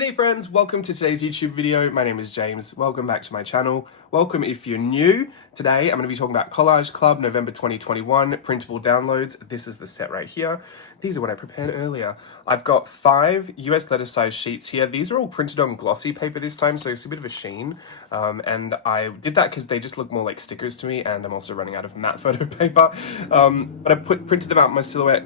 G'day friends, welcome to today's YouTube video. My name is James. Welcome back to my channel. Welcome if you're new. Today I'm going to be talking about Collage Club November 2021 printable downloads. This is the set right here. These are what I prepared earlier. I've got 5 US letter size sheets here. These are all printed on glossy paper this time, so it's a bit of a sheen. And I did that because they just look more like stickers to me, and I'm also running out of matte photo paper. But I printed them out in my Silhouette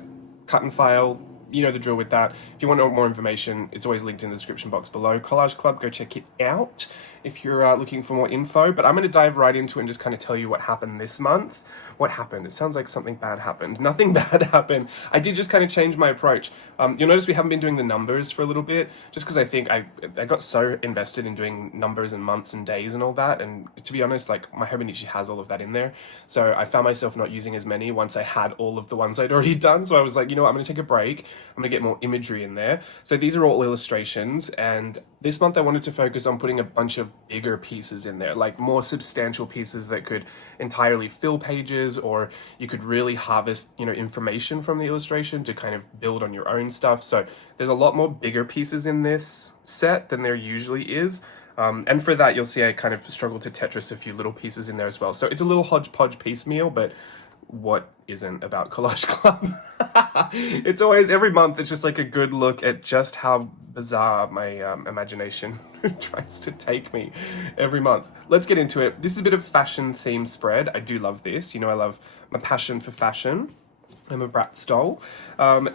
cut and file. You know the drill with that. If you want more information, it's always linked in the description box below. Collage Club, go check it out if you're looking for more info. But I'm going to dive right into it and just kind of tell you what happened this month. What happened? It sounds like something bad happened. Nothing bad happened. I did just kind of change my approach. You'll notice we haven't been doing the numbers for a little bit, just because I think I got so invested in doing numbers and months and days and all that. And to be honest, like my Hobonichi has all of that in there. So I found myself not using as many once I had all of the ones I'd already done. So I was like, you know what, I'm going to take a break. I'm going to get more imagery in there. So these are all illustrations, and this month I wanted to focus on putting a bunch of bigger pieces in there, like more substantial pieces that could entirely fill pages, or you could really harvest, you know, information from the illustration to kind of build on your own stuff. So there's a lot more bigger pieces in this set than there usually is. And for that, you'll see I kind of struggle to Tetris a few little pieces in there as well. So it's a little hodgepodge piecemeal, but what isn't about Collage Club? It's always, every month, it's just like a good look at just how bizarre my imagination tries to take me every month. Let's get into it. This is a bit of fashion themed spread. I do love this. You know, I love my passion for fashion. I'm a Bratz doll.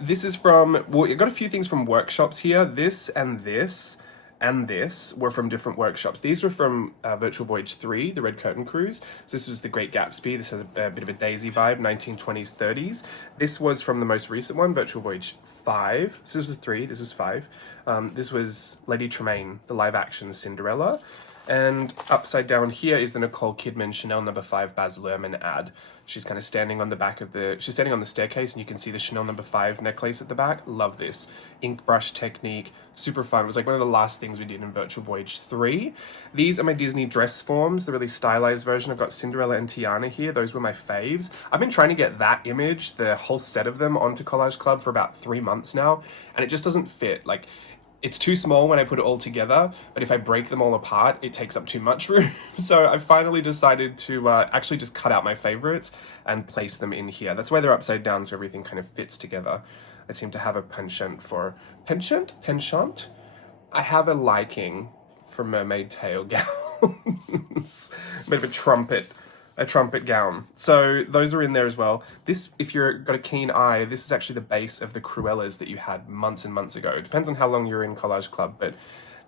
This is from, well, I've got a few things from workshops here. This and this and this were from different workshops. These were from Virtual Voyage 3, the Red Curtain Cruise. So this was the Great Gatsby. This has a bit of a Daisy vibe, 1920s, 30s. This was from the most recent one, Virtual Voyage 5. So this was 3, this was 5. This was Lady Tremaine, the live action Cinderella. And upside down here is the Nicole Kidman Chanel No. 5 Baz Luhrmann ad. She's kind of standing on the back of she's standing on the staircase, and you can see the Chanel No. 5 necklace at the back. Love this. Ink brush technique, super fun. It was like one of the last things we did in Virtual Voyage 3. These are my Disney dress forms, the really stylized version. I've got Cinderella and Tiana here. Those were my faves. I've been trying to get that image, the whole set of them, onto Collage Club for about 3 months now, and it just doesn't fit. Like, it's too small when I put it all together, but if I break them all apart, it takes up too much room. So I finally decided to actually just cut out my favorites and place them in here. That's why they're upside down, so everything kind of fits together. I seem to have a penchant for... Penchant? I have a liking for mermaid tail gowns. A bit of a trumpet gown. So those are in there as well. This, if you've got a keen eye, this is actually the base of the Cruellas that you had months and months ago. It depends on how long you're in Collage Club, but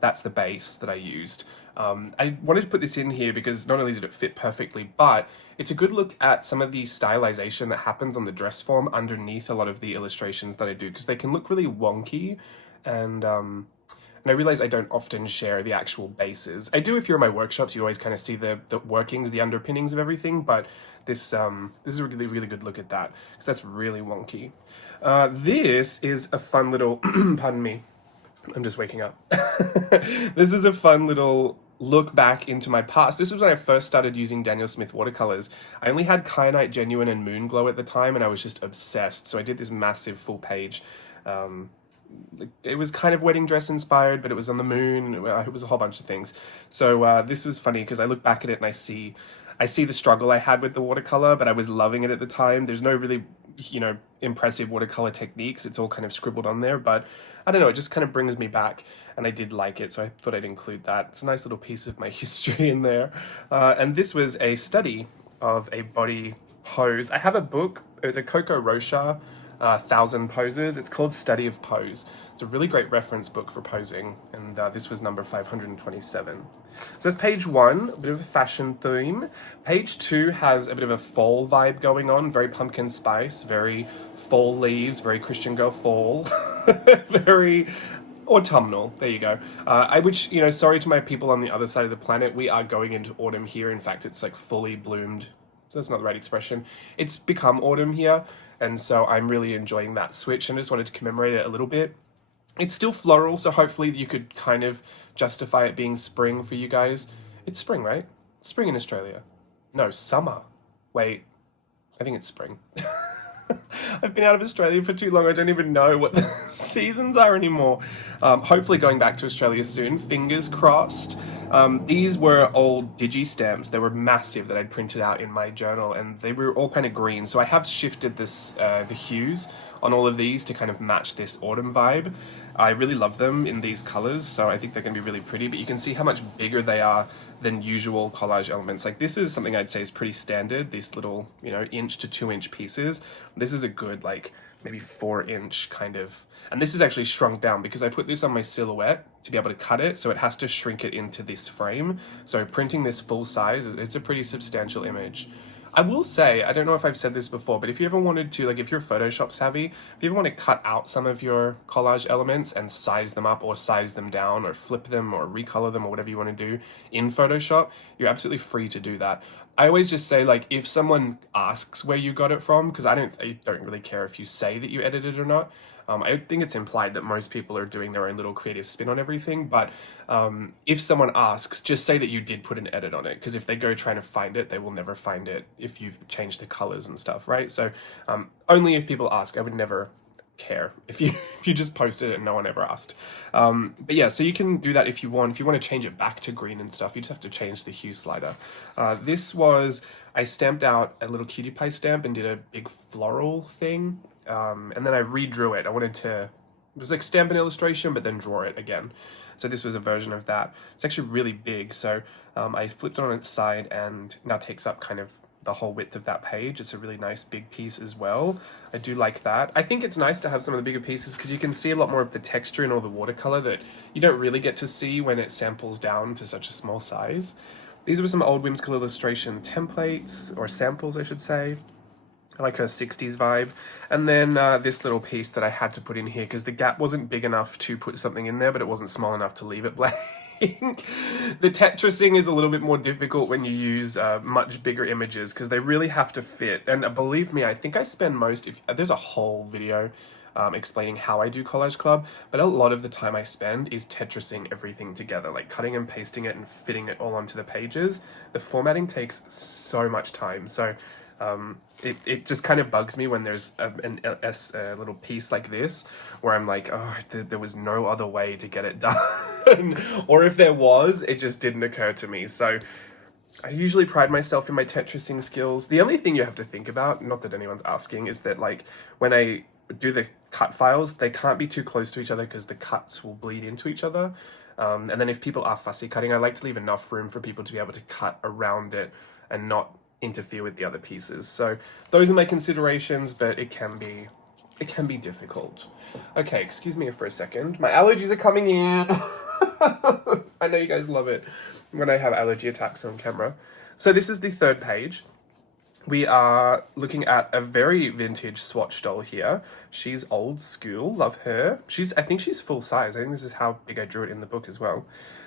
that's the base that I used. I wanted to put this in here because not only did it fit perfectly, but it's a good look at some of the stylization that happens on the dress form underneath a lot of the illustrations that I do, because they can look really wonky, and I realize I don't often share the actual bases. I do if you're in my workshops, you always kind of see the workings, the underpinnings of everything, but this is a really, really good look at that, because that's really wonky. This is a fun little, pardon me, I'm just waking up. This is a fun little look back into my past. This was when I first started using Daniel Smith watercolors. I only had Kyanite Genuine and Moonglow at the time, and I was just obsessed. So I did this massive full page. It was kind of wedding dress inspired, but it was on the moon. It was a whole bunch of things. So this was funny because I look back at it and I see the struggle I had with the watercolor, but I was loving it at the time. There's no really, you know, impressive watercolor techniques. It's all kind of scribbled on there, but I don't know, it just kind of brings me back, and I did like it, so I thought I'd include that. It's a nice little piece of my history in there. And this was a study of a body pose. I have a book. It was a Coco Rocha 1,000 poses. It's called Study of Pose. It's a really great reference book for posing, and this was number 527. So that's page 1, a bit of a fashion theme. Page 2 has a bit of a fall vibe going on, very pumpkin spice, very fall leaves, very Christian Girl fall, very autumnal. There you go. Which, you know, sorry to my people on the other side of the planet, we are going into autumn here. In fact, it's like fully bloomed. So that's not the right expression. It's become autumn here, and so I'm really enjoying that switch, and I just wanted to commemorate it a little bit. It's still floral, so hopefully you could kind of justify it being spring for you guys. It's spring, right? Spring in Australia. No, summer. Wait, I think it's spring. I've been out of Australia for too long. I don't even know what the seasons are anymore. Hopefully going back to Australia soon. Fingers crossed. These were old digi stamps. They were massive that I'd printed out in my journal, and they were all kind of green. So I have shifted the hues on all of these to kind of match this autumn vibe. I really love them in these colors, so I think they're going to be really pretty, but you can see how much bigger they are than usual collage elements. Like this is something I'd say is pretty standard, these little, 1 to 2 inch pieces. This is a good, like, maybe 4-inch kind of, and this is actually shrunk down because I put this on my silhouette to be able to cut it, so it has to shrink it into this frame. So printing this full size, it's a pretty substantial image. I will say, I don't know if I've said this before, but if you ever wanted to, like if you're Photoshop savvy, if you ever want to cut out some of your collage elements and size them up or size them down or flip them or recolor them or whatever you want to do in Photoshop, you're absolutely free to do that. I always just say, like, if someone asks where you got it from, because I don't really care if you say that you edited it or not. I think it's implied that most people are doing their own little creative spin on everything, but if someone asks, just say that you did put an edit on it, because if they go trying to find it, they will never find it if you've changed the colors and stuff, right? So only if people ask. I would never care if you just posted it and no one ever asked. But yeah, so you can do that if you want. If you want to change it back to green and stuff, you just have to change the hue slider. This was, I stamped out a little cutie pie stamp and did a big floral thing. And then I redrew it. I wanted to, it was like stamp an illustration, but then draw it again. So this was a version of that. It's actually really big. So I flipped it on its side and now takes up kind of the whole width of that page. It's a really nice big piece as well. I do like that. I think it's nice to have some of the bigger pieces because you can see a lot more of the texture and all the watercolor that you don't really get to see when it samples down to such a small size. These were some old whimsical illustration templates, or samples I should say. I like her 60s vibe. And then this little piece that I had to put in here because the gap wasn't big enough to put something in there, but it wasn't small enough to leave it blank. The Tetrising is a little bit more difficult when you use much bigger images because they really have to fit. And believe me, I think I spend there's a whole video explaining how I do Collage Club, but a lot of the time I spend is Tetrising everything together, like cutting and pasting it and fitting it all onto the pages. The formatting takes so much time, so it just kind of bugs me when there's a little piece like this where I'm like, oh, there was no other way to get it done. Or if there was, it just didn't occur to me. So I usually pride myself in my Tetrising skills. The only thing you have to think about, not that anyone's asking, is that like when I do the cut files, they can't be too close to each other because the cuts will bleed into each other. And then if people are fussy cutting, I like to leave enough room for people to be able to cut around it and not interfere with the other pieces. So those are my considerations, but it can be difficult. Okay, excuse me for a second. My allergies are coming in. I know you guys love it when I have allergy attacks on camera. So this is the third page. We are looking at a very vintage Swatch doll here. She's old school, love her. I think she's full size. I think this is how big I drew it in the book as well.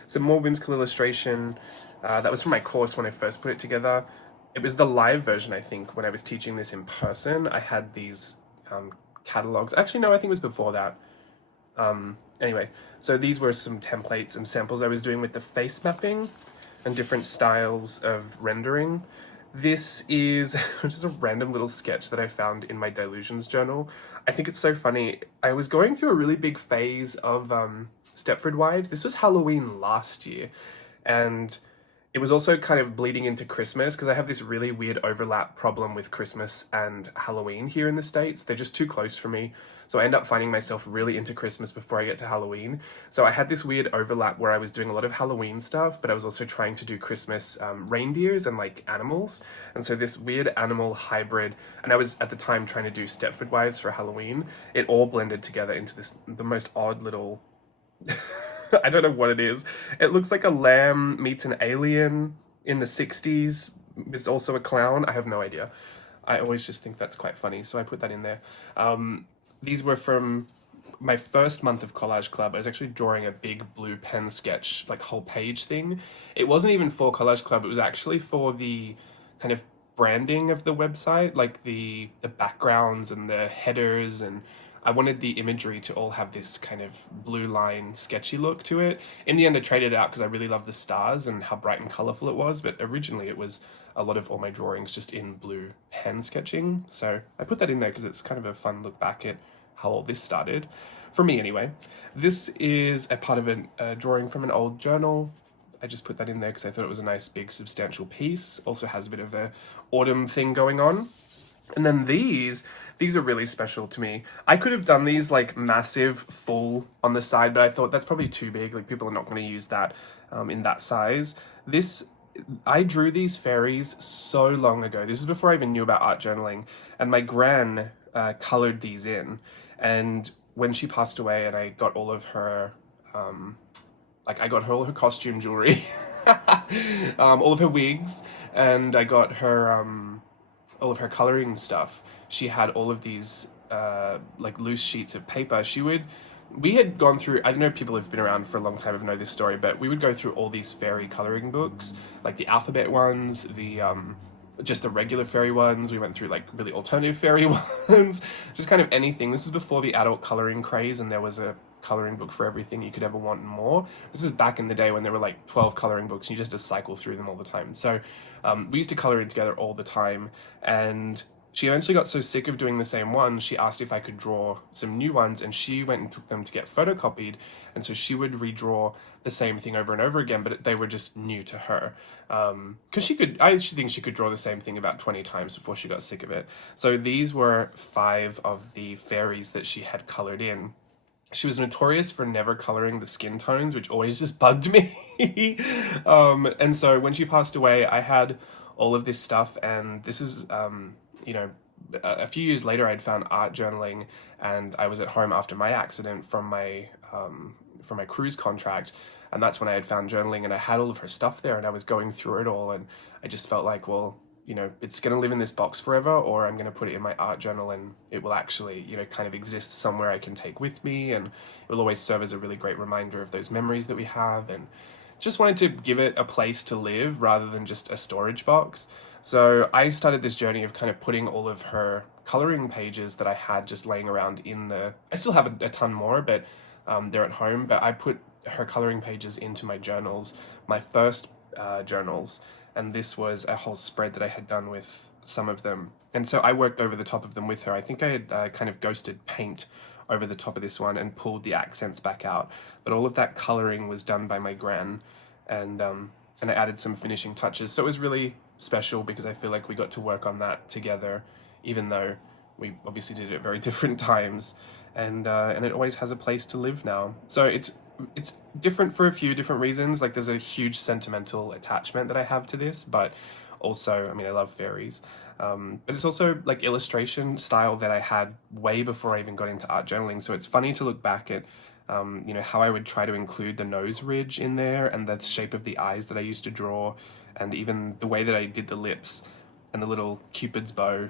Some more whimsical illustration. That was from my course when I first put it together. It was the live version, I think, when I was teaching this in person. I had these catalogs. Actually, no, I think it was before that. Anyway, so these were some templates and samples I was doing with the face mapping and different styles of rendering. This is just a random little sketch that I found in my Delusions journal. I think it's so funny. I was going through a really big phase of Stepford Wives. This was Halloween last year, and it was also kind of bleeding into Christmas because I have this really weird overlap problem with Christmas and Halloween here in the States. They're just too close for me. So I end up finding myself really into Christmas before I get to Halloween. So I had this weird overlap where I was doing a lot of Halloween stuff, but I was also trying to do Christmas reindeers and like animals. And so this weird animal hybrid, and I was at the time trying to do Stepford Wives for Halloween. It all blended together into the most odd little... I don't know what it is. It looks like a lamb meets an alien in the 60s. It's also a clown. I have no idea. I always just think that's quite funny, so I put that in there. These were from my first month of Collage Club. I was actually drawing a big blue pen sketch, like whole page thing. It wasn't even for Collage Club. It was actually for the kind of branding of the website, like the backgrounds and the headers and I wanted the imagery to all have this kind of blue line sketchy look to it. In the end, I traded it out because I really loved the stars and how bright and colorful it was, but originally it was a lot of all my drawings just in blue pen sketching. So I put that in there because it's kind of a fun look back at how all this started, for me anyway. This is a part of a drawing from an old journal. I just put that in there because I thought it was a nice big substantial piece. Also has a bit of a autumn thing going on. And then these are really special to me. I could have done these like massive full on the side, but I thought that's probably too big. Like people are not going to use that in that size. I drew these fairies so long ago. This is before I even knew about art journaling. And my gran colored these in. And when she passed away and I got all of her, I got her all her costume jewelry, all of her wigs, and I got her, all of her coloring stuff. She had all of these like loose sheets of paper. We had gone through, I don't know if people have been around for a long time have know this story, but we would go through all these fairy coloring books, like the alphabet ones, the just the regular fairy ones. We went through like really alternative fairy ones, just kind of anything. This is before the adult coloring craze and there was a coloring book for everything you could ever want and more. This is back in the day when there were like 12 coloring books and you just had to cycle through them all the time. So we used to color in together all the time, and she eventually got so sick of doing the same ones, she asked if I could draw some new ones, and she went and took them to get photocopied, and so she would redraw the same thing over and over again, but they were just new to her. Because I actually think she could draw the same thing about 20 times before she got sick of it. So these were 5 of the fairies that she had colored in. She was notorious for never coloring the skin tones, which always just bugged me. And so when she passed away, I had all of this stuff, and this is, you know, a few years later I'd found art journaling, and I was at home after my accident from my cruise contract, and that's when I had found journaling, and I had all of her stuff there, and I was going through it all, and I just felt like, well, you know, it's going to live in this box forever, or I'm going to put it in my art journal and it will actually, you know, kind of exist somewhere I can take with me, and it will always serve as a really great reminder of those memories that we have, and just wanted to give it a place to live rather than just a storage box. So I started this journey of kind of putting all of her coloring pages that I had just laying around I still have a ton more, but they're at home, but I put her coloring pages into my journals, my first journals, and this was a whole spread that I had done with some of them. And so I worked over the top of them with her. I think I had kind of ghosted paint over the top of this one and pulled the accents back out. But all of that coloring was done by my gran, and I added some finishing touches. So it was really special because I feel like we got to work on that together, even though we obviously did it at very different times. And it always has a place to live now. So it's different for a few different reasons. Like there's a huge sentimental attachment that I have to this, but also, I mean, I love fairies. But it's also like illustration style that I had way before I even got into art journaling. So it's funny to look back at, you know, how I would try to include the nose ridge in there and the shape of the eyes that I used to draw, and even the way that I did the lips and the little Cupid's bow.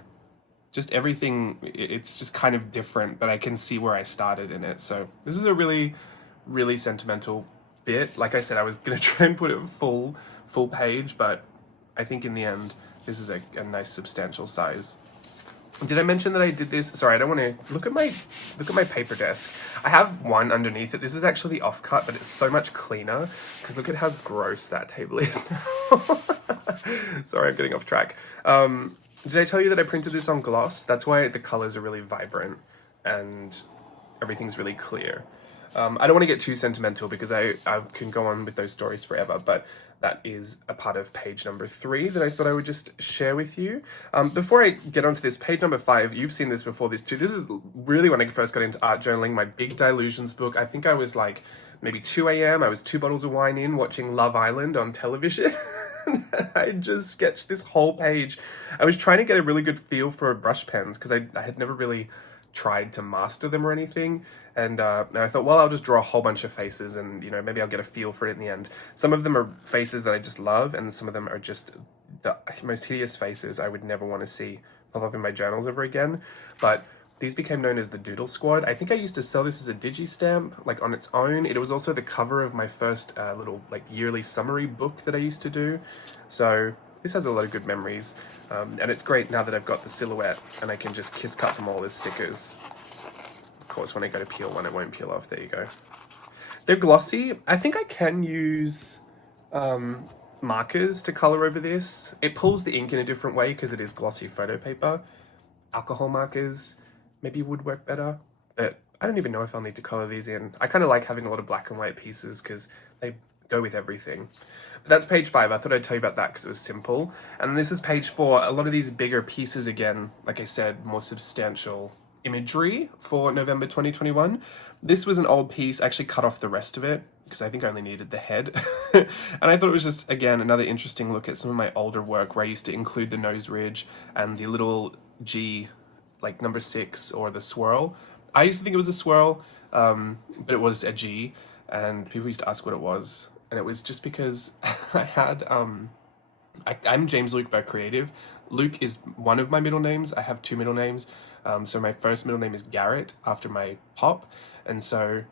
Just everything, it's just kind of different, but I can see where I started in it. So this is a really, really sentimental bit. Like I said, I was gonna try and put it full page, but I think in the end, this is a nice substantial size. Did I mention that I did this? Sorry, I don't want to look at my paper desk. I have one underneath it. This is actually offcut, but it's so much cleaner because look at how gross that table is. Sorry, I'm getting off track. Did I tell you that I printed this on gloss? That's why the colors are really vibrant and everything's really clear. I don't want to get too sentimental because I can go on with those stories forever, but that is a part of page number 3 that I thought I would just share with you. Before I get onto this, page number 5, you've seen this before this too. This is really when I first got into art journaling, my big Dilutions book. I think I was like maybe 2 a.m. I was 2 bottles of wine in watching Love Island on television. I just sketched this whole page. I was trying to get a really good feel for brush pens because I had never really tried to master them or anything, and I thought, well, I'll just draw a whole bunch of faces and, you know, maybe I'll get a feel for it in the end. Some of them are faces that I just love, and some of them are just the most hideous faces I would never want to see pop up in my journals ever again. But these became known as the Doodle Squad. I think I used to sell this as a digi-stamp, like on its own. It was also the cover of my first little like yearly summary book that I used to do. So this has a lot of good memories, and it's great now that I've got the silhouette and I can just kiss cut them all as stickers. course, when I go to peel one, it won't peel off. There you go. They're glossy. I think I can use markers to color over this. It pulls the ink in a different way because it is glossy photo paper. Alcohol markers maybe would work better, but I don't even know if I'll need to color these in. I kind of like having a lot of black and white pieces because they go with everything. But that's page 5. I thought I'd tell you about that because it was simple. And this is page 4. A lot of these bigger pieces again, like I said, more substantial imagery for November 2021. This was an old piece. I actually cut off the rest of it because I think I only needed the head. And I thought it was just, again, another interesting look at some of my older work where I used to include the nose ridge and the little G, like number 6, or the swirl. I used to think it was a swirl, but it was a G, and people used to ask what it was. And it was just because I had, I'm James Luke by Creative. Luke is one of my middle names. I have 2 middle names. So my first middle name is Garrett after my pop. And so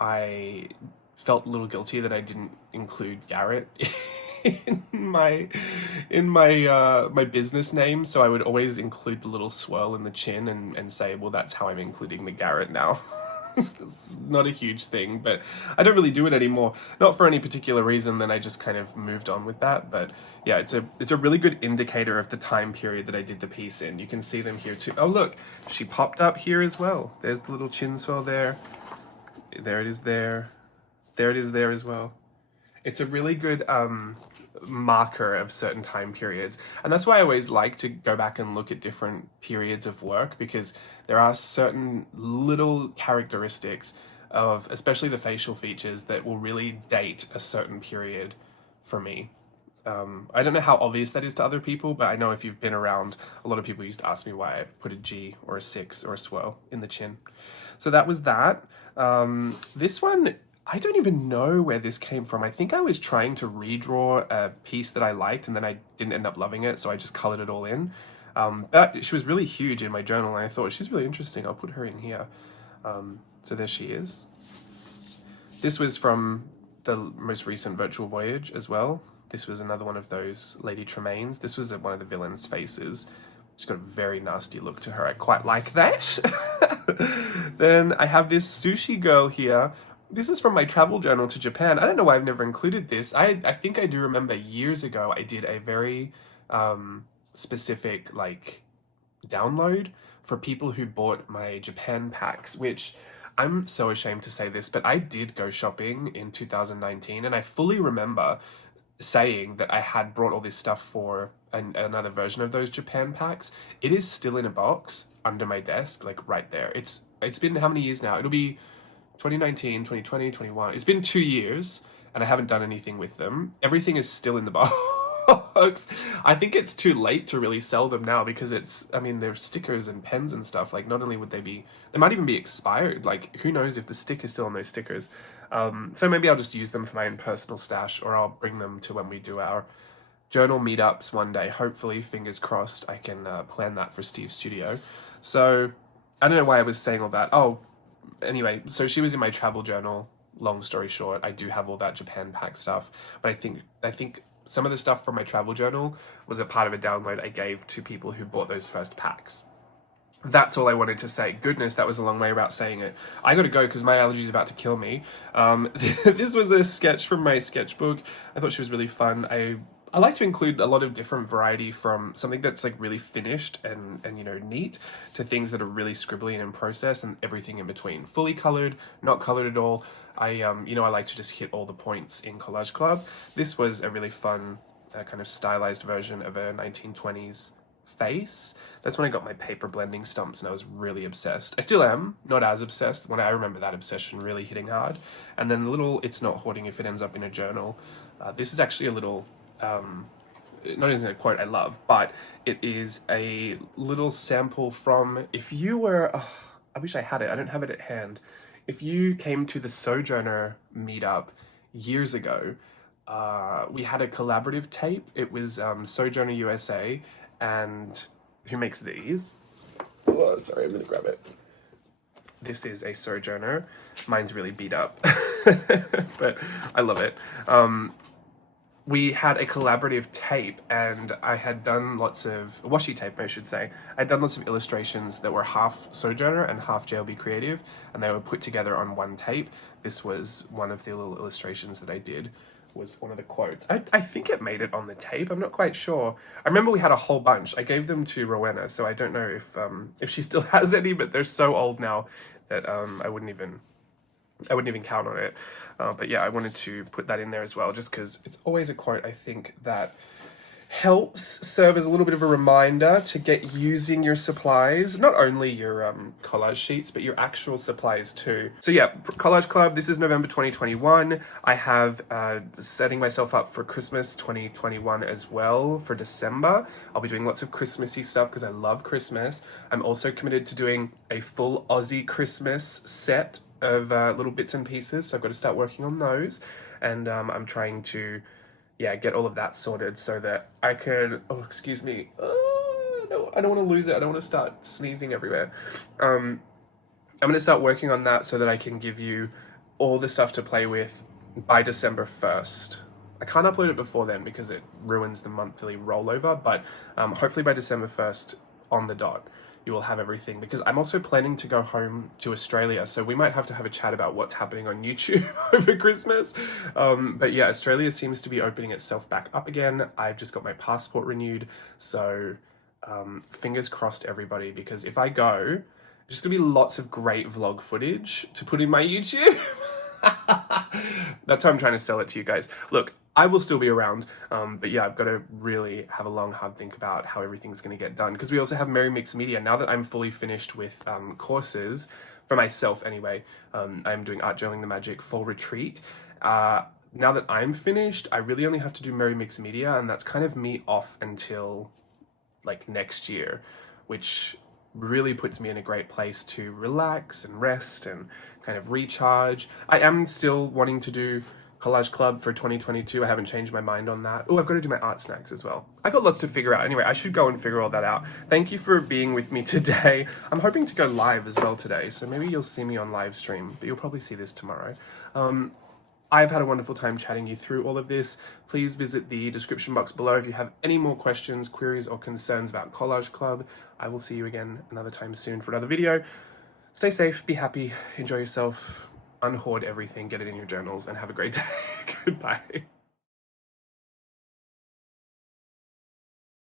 I felt a little guilty that I didn't include Garrett in my my business name. So I would always include the little swirl in the chin and say, well, that's how I'm including the Garrett now. It's not a huge thing, but I don't really do it anymore. Not for any particular reason, then I just kind of moved on with that. But yeah, it's a really good indicator of the time period that I did the piece in. You can see them here too. Oh look, she popped up here as well. There's the little chin swell there. There it is there. There it is there as well. It's a really good marker of certain time periods. And that's why I always like to go back and look at different periods of work, because there are certain little characteristics of, especially the facial features, that will really date a certain period for me. I don't know how obvious that is to other people, but I know if you've been around, a lot of people used to ask me why I put a G or a 6 or a swirl in the chin. So that was that. This one, I don't even know where this came from. I think I was trying to redraw a piece that I liked and then I didn't end up loving it, so I just colored it all in. But she was really huge in my journal and I thought, she's really interesting, I'll put her in here. So there she is. This was from the most recent Virtual Voyage as well. This was another one of those Lady Tremaines. This was one of the villain's faces. She's got a very nasty look to her. I quite like that. Then I have this sushi girl here. This is from my travel journal to Japan. I don't know why I've never included this. I think I do remember years ago I did a very specific like download for people who bought my Japan packs, which I'm so ashamed to say this, but I did go shopping in 2019 and I fully remember saying that I had brought all this stuff for another version of those Japan packs. It is still in a box under my desk, like right there. It's been how many years now? It'll be 2019, 2020, 21. It's been 2 years and I haven't done anything with them. Everything is still in the box. I think it's too late to really sell them now because I mean, there's stickers and pens and stuff. Like, not only would they might even be expired. Like, who knows if the stick is still on those stickers. So maybe I'll just use them for my own personal stash, or I'll bring them to when we do our journal meetups one day. Hopefully, fingers crossed, I can plan that for Steve's studio. So I don't know why I was saying all that. Oh, anyway, so she was in my travel journal. Long story short, I do have all that Japan pack stuff, but I think some of the stuff from my travel journal was a part of a download I gave to people who bought those first packs. That's all I wanted to say. Goodness, that was a long way about saying it. I gotta go because my allergy's about to kill me. This was a sketch from my sketchbook. I thought she was really fun. I like to include a lot of different variety, from something that's like really finished and you know, neat, to things that are really scribbly and in process, and everything in between. Fully colored, not colored at all. I like to just hit all the points in Collage Club. This was a really fun kind of stylized version of a 1920s face. That's when I got my paper blending stumps and I was really obsessed. I still am, not as obsessed. When I remember that obsession really hitting hard. And then the little, it's not hoarding if it ends up in a journal. This is actually a little, not as a quote I love, but it is a little sample from, if you were, I wish I had it, I don't have it at hand. If you came to the Sojourner meetup years ago, we had a collaborative tape. It was Sojourner USA, and who makes these? Oh, sorry, I'm gonna grab it. This is a Sojourner. Mine's really beat up, but I love it. we had a collaborative tape, and I had done lots of washi tape, I should say. I'd done lots of illustrations that were half Sojourner and half JLB Creative, and they were put together on one tape. This was one of the little illustrations that I did, was one of the quotes. I think it made it on the tape, I'm not quite sure. I remember we had a whole bunch. I gave them to Rowena, so I don't know if she still has any, but they're so old now that I wouldn't even count on it. But yeah, I wanted to put that in there as well, just because it's always a quote, I think, that helps serve as a little bit of a reminder to get using your supplies, not only your collage sheets, but your actual supplies too. So yeah, Collage Club, this is November 2021. I have setting myself up for Christmas 2021 as well for December. I'll be doing lots of Christmassy stuff because I love Christmas. I'm also committed to doing a full Aussie Christmas set of little bits and pieces, so I've got to start working on those, and I'm trying to get all of that sorted so that I can, oh excuse me, no, I don't want to lose it, I don't want to start sneezing everywhere. I'm going to start working on that so that I can give you all the stuff to play with by December 1st. I can't upload it before then because it ruins the monthly rollover, but hopefully by December 1st on the dot you will have everything, because I'm also planning to go home to Australia, so we might have to have a chat about what's happening on YouTube over Christmas. But yeah, Australia seems to be opening itself back up again. I've just got my passport renewed, so fingers crossed everybody, because if I go, there's just gonna be lots of great vlog footage to put in my YouTube. That's how I'm trying to sell it to you guys. Look, I will still be around, but yeah, I've got to really have a long, hard think about how everything's going to get done, because we also have Merry Mix Media. Now that I'm fully finished with courses, for myself anyway, I'm doing Art Journaling the Magic Fall Retreat. Now that I'm finished, I really only have to do Merry Mix Media, and that's kind of me off until like next year, which really puts me in a great place to relax and rest and kind of recharge. I am still wanting to do Collage Club for 2022. I haven't changed my mind on that. Oh, I've got to do my art snacks as well. I got lots to figure out. Anyway, I should go and figure all that out. Thank you for being with me today. I'm hoping to go live as well today, so maybe you'll see me on live stream, but you'll probably see this tomorrow. I've had a wonderful time chatting you through all of this. Please visit the description box below if you have any more questions, queries, or concerns about Collage Club. I will see you again another time soon for another video. Stay safe, be happy, enjoy yourself, unhoard everything, get it in your journals, and have a great day. Goodbye.